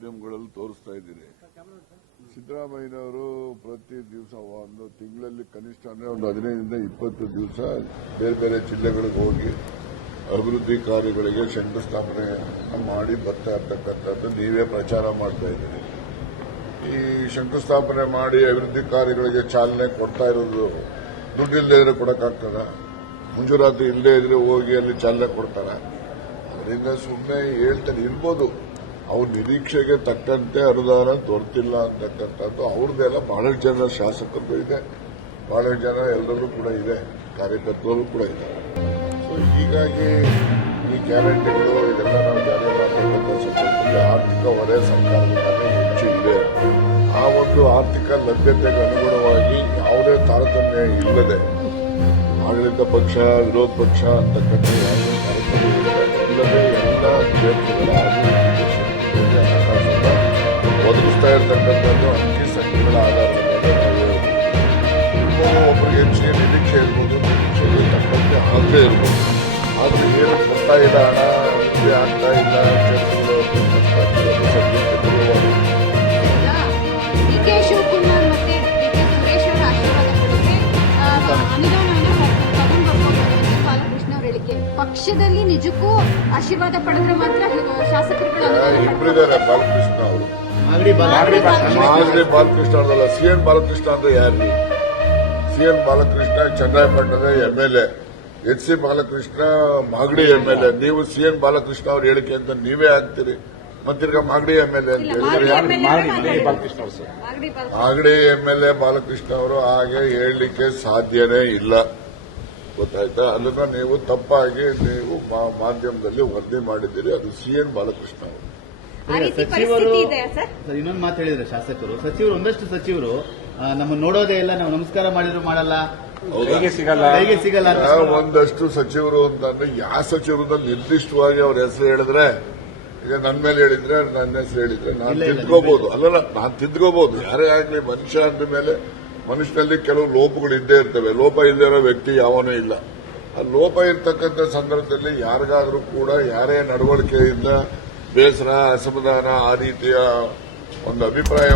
ಮಾಧ್ಯಮಗಳಲ್ಲಿ ತೋರಿಸ್ತಾ ಇದ್ದೀರಿ. ಸಿದ್ದರಾಮಯ್ಯನವರು ಪ್ರತಿ ದಿವಸ ಒಂದು ತಿಂಗಳಲ್ಲಿ ಕನಿಷ್ಠ ಅಂದ್ರೆ ಒಂದು 15ರಿಂದ 20 ದಿವಸ ಬೇರೆ ಬೇರೆ ಜಿಲ್ಲೆಗಳಿಗೆ ಹೋಗಿ ಅಭಿವೃದ್ಧಿ ಕಾರ್ಯಗಳಿಗೆ ಶಂಕುಸ್ಥಾಪನೆ ಮಾಡಿ ಬರ್ತಾ ಇರ್ತಕ್ಕಂಥದ್ದು ನೀವೇ ಪ್ರಚಾರ ಮಾಡ್ತಾ ಇದ್ದೀರಿ. ಈ ಶಂಕುಸ್ಥಾಪನೆ ಮಾಡಿ ಅಭಿವೃದ್ಧಿ ಕಾರ್ಯಗಳಿಗೆ ಚಾಲನೆ ಕೊಡ್ತಾ ಇರೋದು ದುಡ್ಡಿಲ್ಲದೆ ಇದ್ರೆ ಕೊಡಕ್ಕಾಗ್ತದ? ಮಂಜೂರಾತಿ ಇಲ್ಲದೆ ಇದ್ರೆ ಹೋಗಿ ಅಲ್ಲಿ ಚಾಲನೆ ಕೊಡ್ತಾರ? ಅದರಿಂದ ಸುಮ್ಮನೆ ಹೇಳ್ತಾರೆ ಇರ್ಬೋದು. ಅವ್ರ ನಿರೀಕ್ಷೆಗೆ ತಕ್ಕಂತೆ ಅನುದಾನ ದೊರೆತಿಲ್ಲ ಅಂತಕ್ಕಂಥದ್ದು ಅವ್ರದ್ದೆಲ್ಲ ಬಹಳಷ್ಟು ಜನ ಶಾಸಕರು ಇದೆ, ಬಹಳಷ್ಟು ಜನ ಎಲ್ಲರೂ ಕೂಡ ಇದೆ, ಕಾರ್ಯಕರ್ತರು ಕೂಡ ಇದೆ. ಸೊ ಹೀಗಾಗಿ ಈ ಗ್ಯಾರಂಟಿಗಳು ಇದೆಲ್ಲ ನಾವು ಜಾರಿ ಮಾಡತಕ್ಕಂಥ ಸಂದರ್ಭದಲ್ಲಿ ಆರ್ಥಿಕ ಹೊರೆ ಸರ್ಕಾರದ ಮೇಲೆ ಹೆಚ್ಚು ಇದೆ. ಆ ಒಂದು ಆರ್ಥಿಕ ಲಭ್ಯತೆಗೆ ಅನುಗುಣವಾಗಿ ಯಾವುದೇ ತಾರತಮ್ಯ ಇಲ್ಲದೆ ಆಡಳಿತ ಪಕ್ಷ ವಿರೋಧ ಪಕ್ಷ ಅಂತಕ್ಕಂಥ ಯಾವುದೇ ತಾರತಮ್ಯ ಇಲ್ಲದೆ ಎಲ್ಲ ಕ್ಷೇತ್ರಗಳ ಒದಗಿಸ್ತಾ ಇರತಕ್ಕಂಥದ್ದು ಅಂಕಿ ಸಂಖ್ಯೆಗಳ ಆಧಾರದ ಮೇಲೆ ನಾವು ಒಬ್ಬರಿಗೆ ಹೆಚ್ಚಿಗೆ ನಿರೀಕ್ಷೆ ಇರ್ಬೋದು, ನಿರೀಕ್ಷೆಗೆ ತಕ್ಕಂತೆ ಆಗದೇ ಇರ್ಬೋದು. ಆದ್ರೆ ಏನು ಕೊಡ್ತಾ ಇಲ್ಲ, ಹಣ ಅಭಿವೃದ್ಧಿ ಆಗ್ತಾ ಇಲ್ಲ ಡಿಕೆ ಶಿವಕುಮಾರ್ ಮತ್ತೆ ಡಿಕೆ ಸುರೇಶ್ ಅವರ ಆಶೀರ್ವಾದ ಪಡೆದ್ರೆ ಅನುದಾನವನ್ನು ಬಾಲಕೃಷ್ಣ ಅವರ ಹೇಳಿಕೆ. ಪಕ್ಷದಲ್ಲಿ ನಿಜಕ್ಕೂ ಆಶೀರ್ವಾದ ಪಡೆದ್ರೆ ಮಾತ್ರ ಶಾಸಕರುಗಳು ಇಬ್ಬರಿದ್ದಾರೆ. ಬಾಲಕೃಷ್ಣ ಅವರು ಮಾಗಡಿ ಬಾಲಕೃಷ್ಣ ಅವರಲ್ಲ, ಸಿಎನ್ ಬಾಲಕೃಷ್ಣ ಅಂದ್ರೆ ಯಾರು? ಸಿಎನ್ ಬಾಲಕೃಷ್ಣ ಚನ್ನರಾಯಪಟ್ಟಣದ MLA, H C Balakrishna Magadi MLA. ನೀವು ಸಿಎನ್ ಬಾಲಕೃಷ್ಣ ಅವ್ರ ಹೇಳಿಕೆ ಅಂತ ನೀವೇ ಆಗ್ತೀರಿ, ಮತ್ತಿರ್ಗ ಮಾಗಡಿ ಎಂಎಲ್ಎ ಅಂತ ಮಾಗಡಿ ಎಂಎಲ್ಎ ಬಾಲಕೃಷ್ಣ ಅವರು ಹಾಗೆ ಹೇಳಲಿಕ್ಕೆ ಸಾಧ್ಯನೇ ಇಲ್ಲ. ಗೊತ್ತಾಯ್ತಾ? ಅದನ್ನ ನೀವು ತಪ್ಪಾಗಿ ನೀವು ಮಾಧ್ಯಮದಲ್ಲಿ ವರದಿ ಮಾಡಿದ್ದೀರಿ. ಅದು ಸಿಎನ್ ಬಾಲಕೃಷ್ಣ ಅವರು. ಸಚಿವರು ಇನ್ನೊಂದು ಮಾತು ಹೇಳಿದ್ರೆ ಶಾಸಕರು, ಒಂದಷ್ಟು ಸಚಿವರು ನಮ್ಮ ನೋಡೋದೇ ಇಲ್ಲ, ನಾವು ನಮಸ್ಕಾರ ಮಾಡಿದ್ರು ಮಾಡಲ್ಲ, ಸಿಗಲ್ಲ. ಒಂದಷ್ಟು ಸಚಿವರು ಅಂತಂದ್ರೆ ಯಾವ ಸಚಿವರು ನಿರ್ದಿಷ್ಟವಾಗಿ ಅವ್ರ ಹೆಸರು ಹೇಳಿದ್ರೆ, ಈಗ ನನ್ನ ಮೇಲೆ ಹೇಳಿದ್ರೆ, ನನ್ನ ಹೆಸರು ಹೇಳಿದ್ರೆ ನಾನು ತಿದ್ಕೋಬಹುದು. ಅಲ್ಲಲ್ಲ, ನಾನು ತಿದ್ಕೋಬಹುದು. ಯಾರೇ ಆಗ್ಲಿ, ಮನುಷ್ಯ ಅಂದ ಮೇಲೆ ಮನುಷ್ಯನಲ್ಲಿ ಕೆಲವು ಲೋಪಗಳು ಇದ್ದೇ ಇರ್ತವೆ. ಲೋಪ ಇಲ್ಲದೆ ಇರೋ ವ್ಯಕ್ತಿ ಯಾವನೂ ಇಲ್ಲ. ಆ ಲೋಪ ಇರ್ತಕ್ಕಂಥ ಸಂದರ್ಭದಲ್ಲಿ ಯಾರಿಗಾದ್ರೂ ಕೂಡ ಯಾರೇ ನಡವಳಿಕೆಯಿಂದ ಬೇಸರ, ಅಸಮಾಧಾನ, ಆ ರೀತಿಯ ಒಂದು ಅಭಿಪ್ರಾಯ